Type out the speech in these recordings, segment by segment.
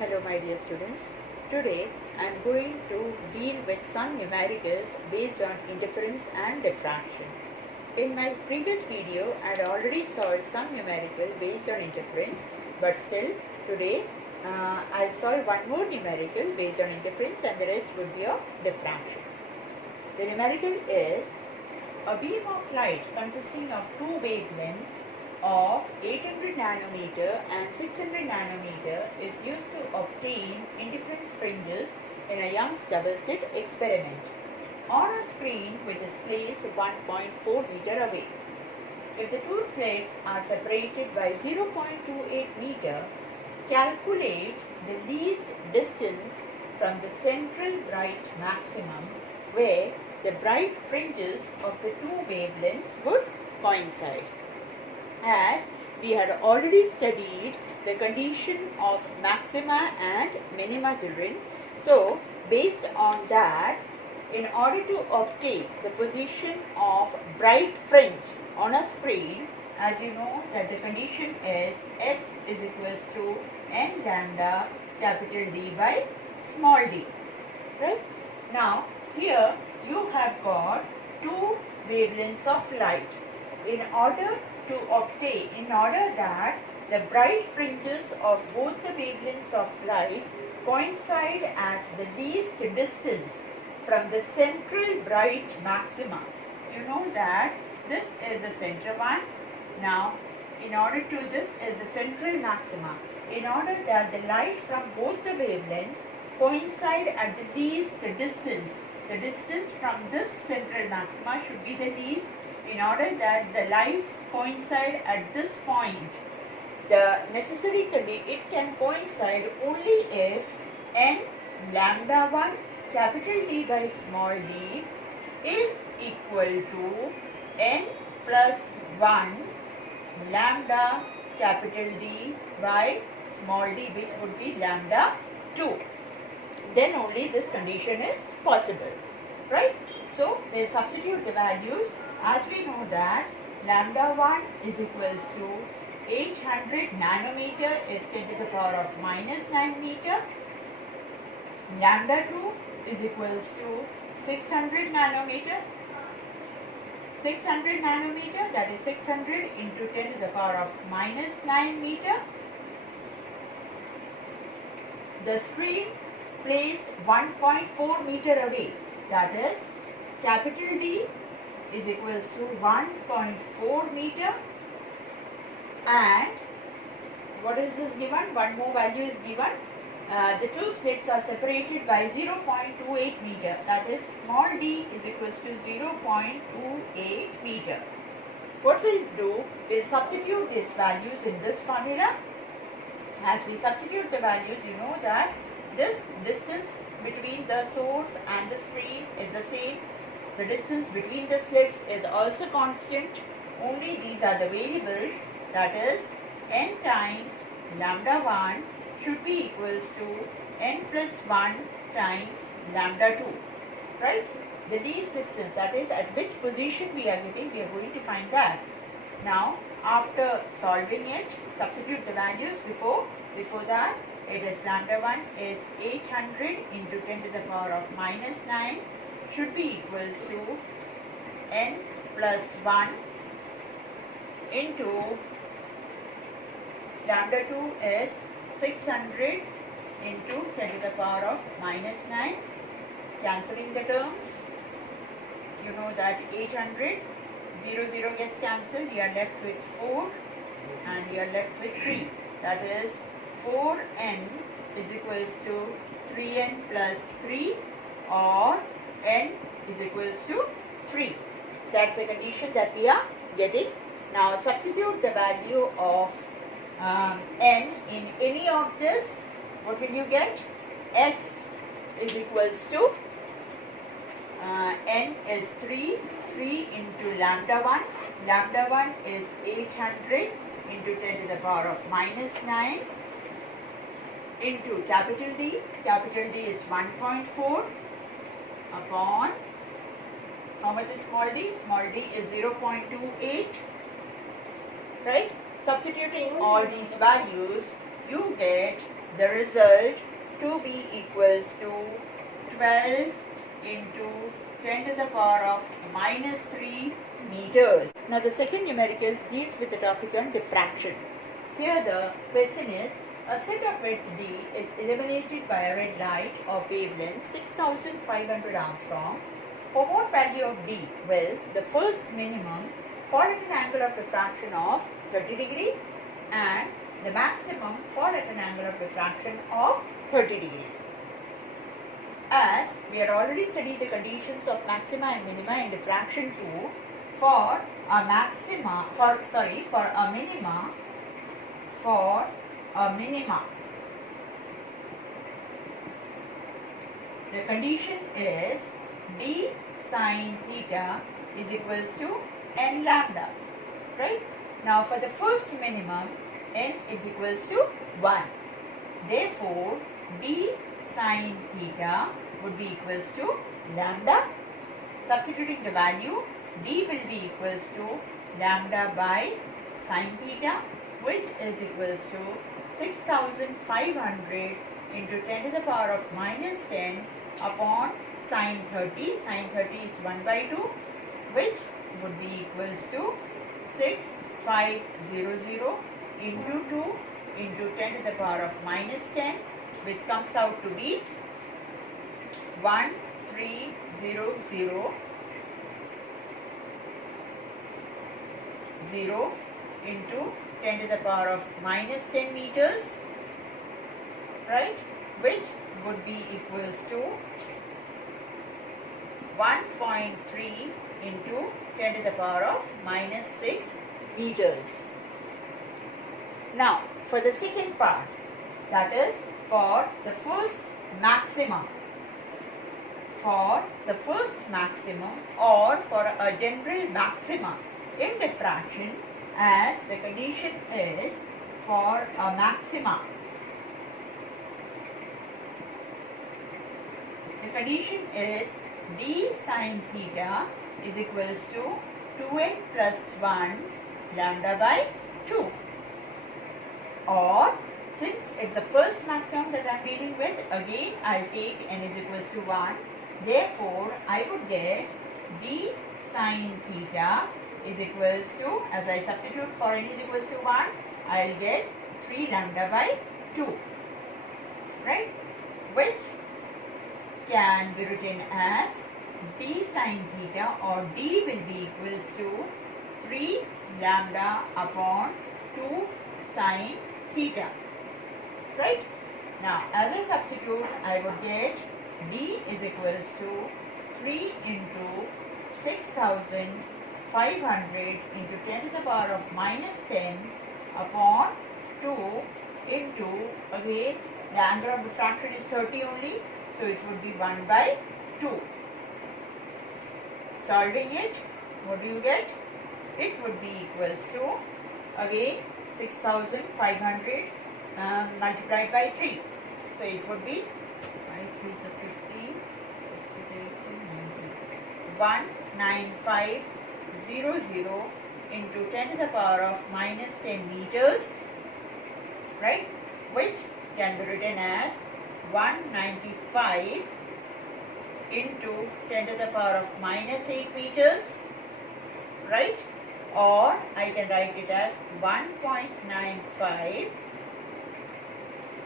Hello my dear students. Today I am going to deal with some numericals based on interference and diffraction. In my previous video I had already solved some numerical based on interference, but still today I'll solve one more numerical based on interference and the rest would be of diffraction. The numerical is a beam of light consisting of two wavelengths of 800 nanometer and 600 nanometer is used to obtain interference fringes in a Young's double slit experiment on a screen which is placed 1.4 meter away. If the two slits are separated by 0.28 meter, calculate the least distance from the central bright maximum where the bright fringes of the two wavelengths would coincide. As we had already studied the condition of maxima and minima children, so based on that, in order to obtain the position of bright fringe on a screen, as you know that the condition is x is equals to n lambda capital D by small d, right? Now here you have got two wavelengths of light. In order that the bright fringes of both the wavelengths of light coincide at the least distance from the central bright maxima. You know that this is the center one. Now, this is the central maxima. In order that the light from both the wavelengths coincide at the least distance, the distance from this central maxima should be the least. In order that the lights coincide at this point, the necessary condition, it can coincide only if n lambda 1 capital D by small d is equal to n plus 1 lambda capital D by small d, which would be lambda 2. Then only this condition is possible, right? So we'll substitute the values. As we know that lambda 1 is equals to 800 nanometer is 10 to the power of minus 9 meter. Lambda 2 is equals to 600 nanometer. 600 nanometer, that is 600 into 10 to the power of minus 9 meter. The screen placed 1.4 meter away, that is capital D is equals to 1.4 meter, and what is this given? One more value is given. The two slits are separated by 0.28 meter, that is small d is equals to 0.28 meter. What we'll do, we'll substitute these values in this formula. As we substitute the values, you know that this distance between the source and the screen is the same. The distance between the slits is also constant. Only these are the variables, that is n times lambda 1 should be equals to n plus 1 times lambda 2, right? The least distance, that is at which position we are getting, we are going to find that. Now after solving it, substitute the values before that. It is lambda 1 is 800 into 10 to the power of minus 9 should be equals to n plus 1 into lambda 2 is 600 into 10 to the power of minus 9. Cancelling the terms, you know that 800, 0 gets cancelled, you are left with 4 and you are left with 3. That is 4n is equals to 3n plus 3, or n is equals to 3. That's the condition that we are getting. Now substitute the value of n in any of this. What will you get? X is equals to n is 3 into lambda 1. Lambda 1 is 800 into 10 to the power of minus 9 into capital D. Capital D is 1.4 upon, how much is small d? Small d is 0.28, right? Substituting all these values, you get the result to be equals to 12 into 10 to the power of minus 3 meters. Now the second numerical deals with the topic on diffraction. Here the question is, a slit of width d is illuminated by a red light of wavelength 6500 Armstrong. For what value of d will the first minimum fall at an angle of diffraction of 30 degree and the maximum fall at an angle of diffraction of 30 degree? As we had already studied the conditions of maxima and minima in diffraction 2, for a minima, the condition is d sine theta is equals to n lambda, right? Now for the first minimum, n is equals to 1. Therefore, d sine theta would be equals to lambda. Substituting the value, d will be equals to lambda by sine theta, which is equals to 6500 into 10 to the power of minus 10 upon sine 30. Sine 30 is 1 by 2, which would be equals to 6500 into 2 into 10 to the power of minus 10, which comes out to be 1300 into 10 to the power of minus 10 meters, right, which would be equals to 1.3 into 10 to the power of minus 6 meters. Now, for the second part, that is for the first maximum, or for a general maximum in diffraction, as the condition is for a maxima. The condition is d sine theta is equals to 2n plus 1 lambda by 2. Or, since it's the first maximum that I am dealing with, again I'll take n is equals to 1. Therefore, I would get d sine theta is equals to, as I substitute for n is equals to 1, I'll get 3 lambda by 2, right, which can be written as d sine theta, or d will be equals to 3 lambda upon 2 sine theta, right. Now, as I substitute, I would get d is equals to 3 into 6500 into 10 to the power of minus 10 upon 2 into, again, the angle of diffraction is 30 only, so it would be 1 by 2. Solving it, what do you get? It would be equals to, again, 6500 multiplied by 3. So it would be 5 3 is 15, 19500 into 10 to the power of minus 10 meters, right, which can be written as 195 into 10 to the power of minus 8 meters, right, or I can write it as 1.95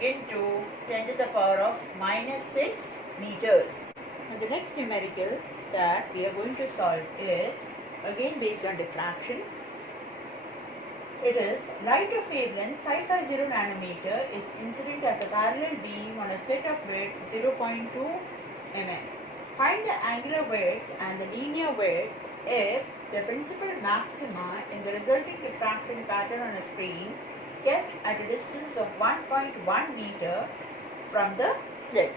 into 10 to the power of minus 6 meters. Now the next numerical that we are going to solve is again based on diffraction. It is light of wavelength 550 nanometer is incident as a parallel beam on a slit of width 0.2 mm. Find the angular width and the linear width if the principal maxima in the resulting diffraction pattern on a screen kept at a distance of 1.1 meter from the slit.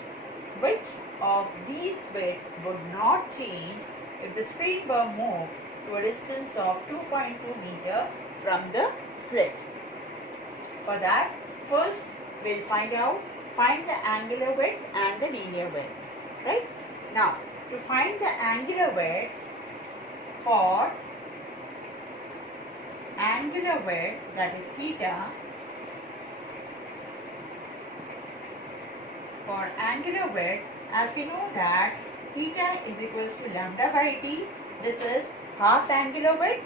Which of these widths would not change if the screen were moved to a distance of 2.2 meter from the slit? For that, first we'll find the angular width and the linear width, right? Now, to find the angular width, for angular width, that is theta, for angular width, as we know that theta is equals to lambda by d. This is half angular width.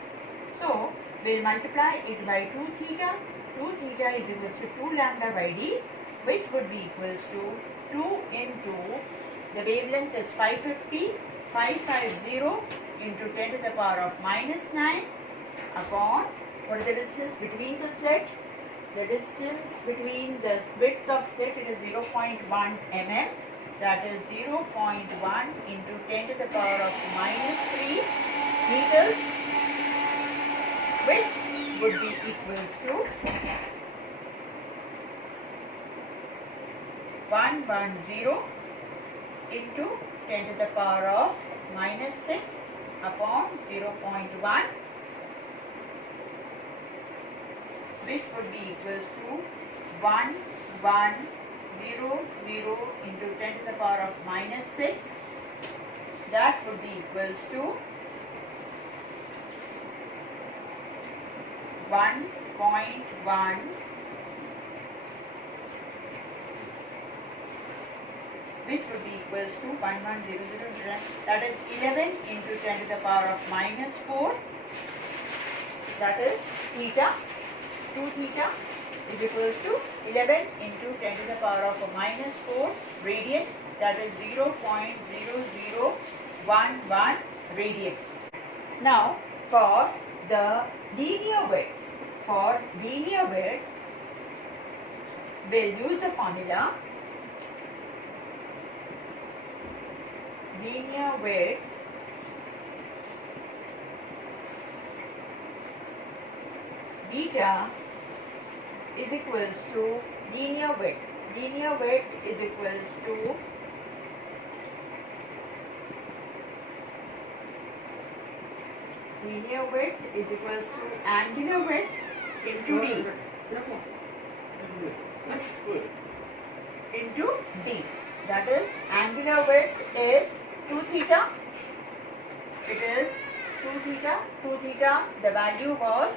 So we'll multiply it by 2 theta. 2 theta is equals to 2 lambda by d, which would be equals to 2 into the wavelength is 550, 550 into 10 to the power of minus 9 upon what is the distance between the slit? The distance between the width of slit, it is 0.1 mm. That is 0.1 into 10 to the power of minus 3 meters, which would be equals to 110 into 10 to the power of minus 6 upon 0.1, which would be equals to 1100 into 10 to the power of minus 6. That would be equals to 1.1 which would be equals to 1100, that is 11 into 10 to the power of minus 4, that is theta. 2 theta is equals to 11 into 10 to the power of minus 4 radian, that is 0.0011 radian. Now for the linear width, we'll use the formula linear width beta is equals to linear width. Linear width is equals to angular width into d into d. That is angular width is 2 theta. It is 2 theta. 2 theta. The value was,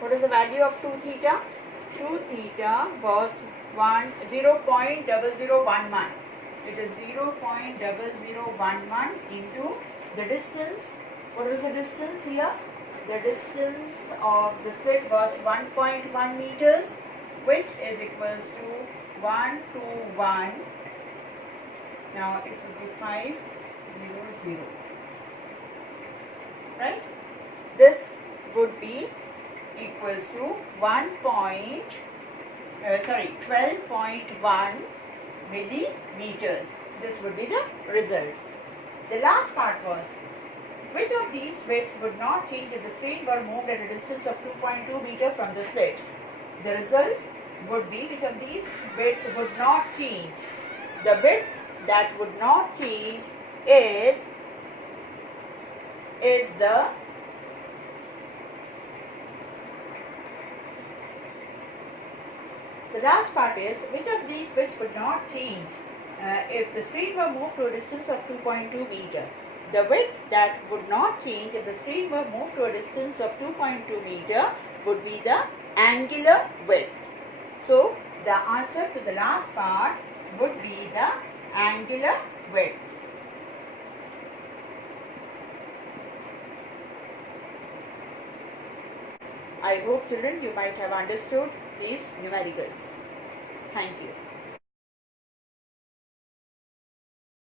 what is the value of 2 theta? 2 theta was 0.0011. It is 0.0011 into the distance. What is the distance here? The distance of the slit was 1.1 meters, which is equals to 1 to 1. Now it will be 500. Right? This would be equals to 12.1 millimeters. This would be the result. The last part was, which of these widths would not change if the screen were moved at a distance of 2.2 meter from the slit? The result would be, which of these widths would not change? The width that would not change is the last part is, which of these widths would not change if the screen were moved to a distance of 2.2 meter? The width that would not change if the screen were moved to a distance of 2.2 meter would be the angular width. So the answer to the last part would be the angular width. I hope children you might have understood these numericals. Thank you.